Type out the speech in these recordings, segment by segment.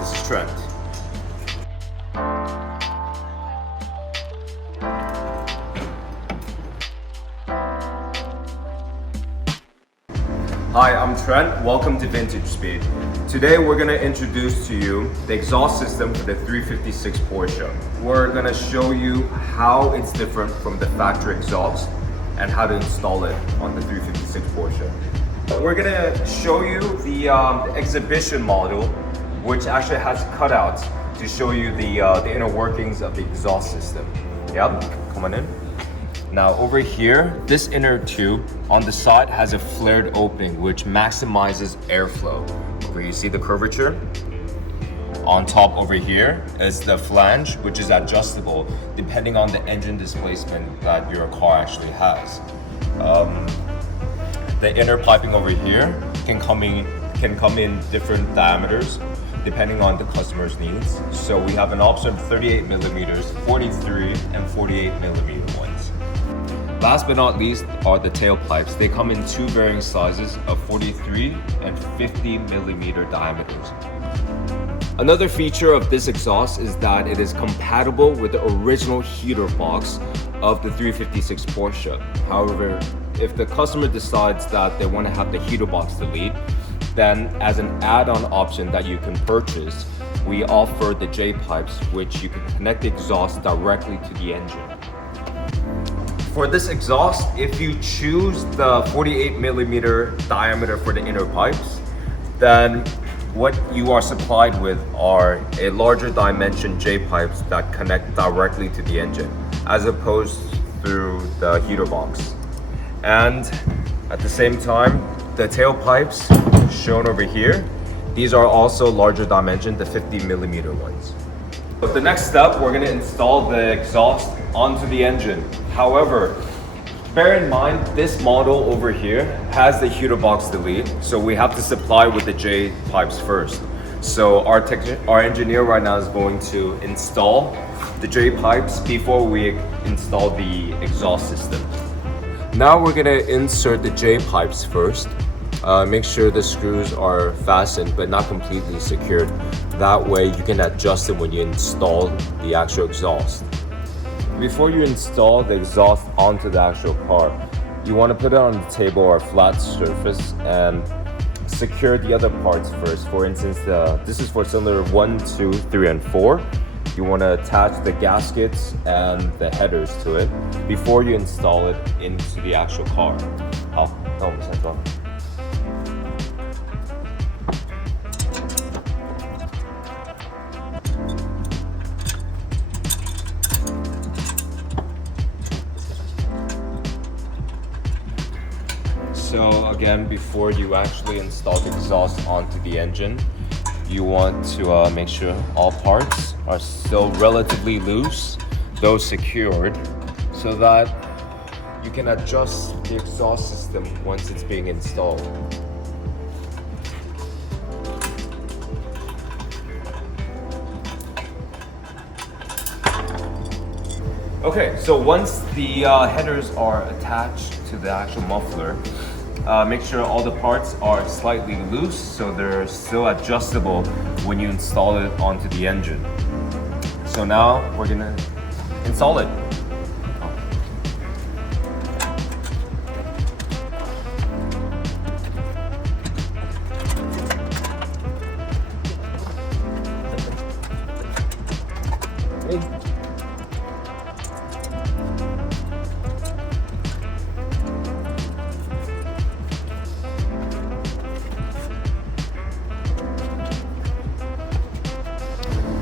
This is Trent. Hi, I'm Trent. Welcome to Vintage Speed. Today we're going to introduce to you the exhaust system for the 356 Porsche. We're going to show you how it's different from the factory exhaust and how to install it on the 356 Porsche. We're going to show you the exhibition model, which actually has cutouts to show you the inner workings of the exhaust system. Yep, come on in. Now over here, this inner tube on the side has a flared opening which maximizes airflow. Where you see the curvature. On top over here is the flange, which is adjustable depending on the engine displacement that your car actually has. The inner piping over here can come in different diameters depending on the customer's needs. So we have an option of 38 millimeters, 43 and 48 millimeter ones. Last but not least are the tailpipes. They come in two varying sizes of 43 and 50 millimeter diameters. Another feature of this exhaust is that it is compatible with the original heater box of the 356 Porsche. However, if the customer decides that they want to have the heater box delete, then as an add-on option that you can purchase, we offer the J-pipes, which you can connect the exhaust directly to the engine. For this exhaust, if you choose the 48 millimeter diameter for the inner pipes, then what you are supplied with are a larger dimension J-pipes that connect directly to the engine, as opposed through the heater box. And at the same time, the tailpipes shown over here, these are also larger dimension, the 50 millimeter ones. But the next step, we're going to install the exhaust onto the engine. However, bear in mind this model over here has the heater box delete, so we have to supply with the J pipes first. So our engineer right now is going to install the J pipes before we install the exhaust system. Now we're going to insert the J pipes first. Make sure the screws are fastened but not completely secured. That way you can adjust them when you install the actual exhaust. Before you install the exhaust onto the actual car, you want to put it on the table or a flat surface and secure the other parts first. For instance, this is for cylinder 1, 2, 3, and 4. You want to attach the gaskets and the headers to it before you install it into the actual car. So again, before you actually install the exhaust onto the engine, you want to make sure all parts are still relatively loose, though secured, so that you can adjust the exhaust system once it's being installed. Okay, so once the headers are attached to the actual muffler, make sure all the parts are slightly loose so they're still adjustable when you install it onto the engine. So now we're gonna install it.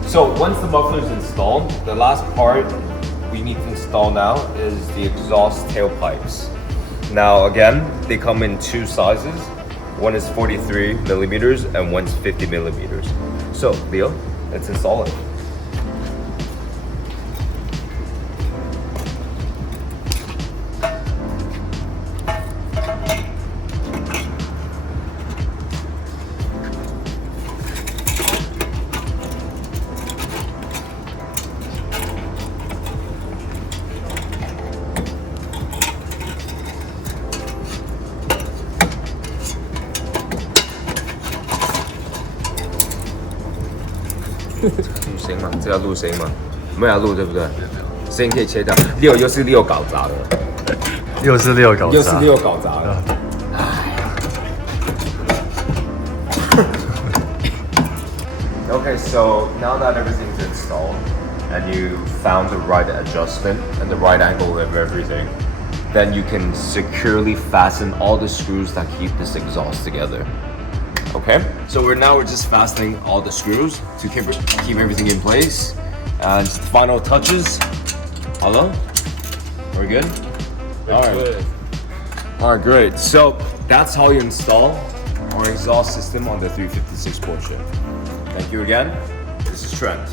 So once the muffler is installed, the last part we need to install now is the exhaust tailpipes. Now again, they come in two sizes. One is 43 millimeters and one's 50 millimeters. So Leo, let's install it. 录声吗？这要录声吗？没有要录对不对？声音可以切掉。六又是六搞砸了，又是六搞砸，又是六搞砸了。Okay, so now that everything's installed and you found the right adjustment and the right angle of everything, then you can securely fasten all the screws that keep this exhaust together. Okay, so we're just fastening all the screws to keep everything in place. And final touches. Hello? We're good? All right. Good. All right, great. So that's how you install our exhaust system on the 356 Porsche. Thank you again. This is Trent.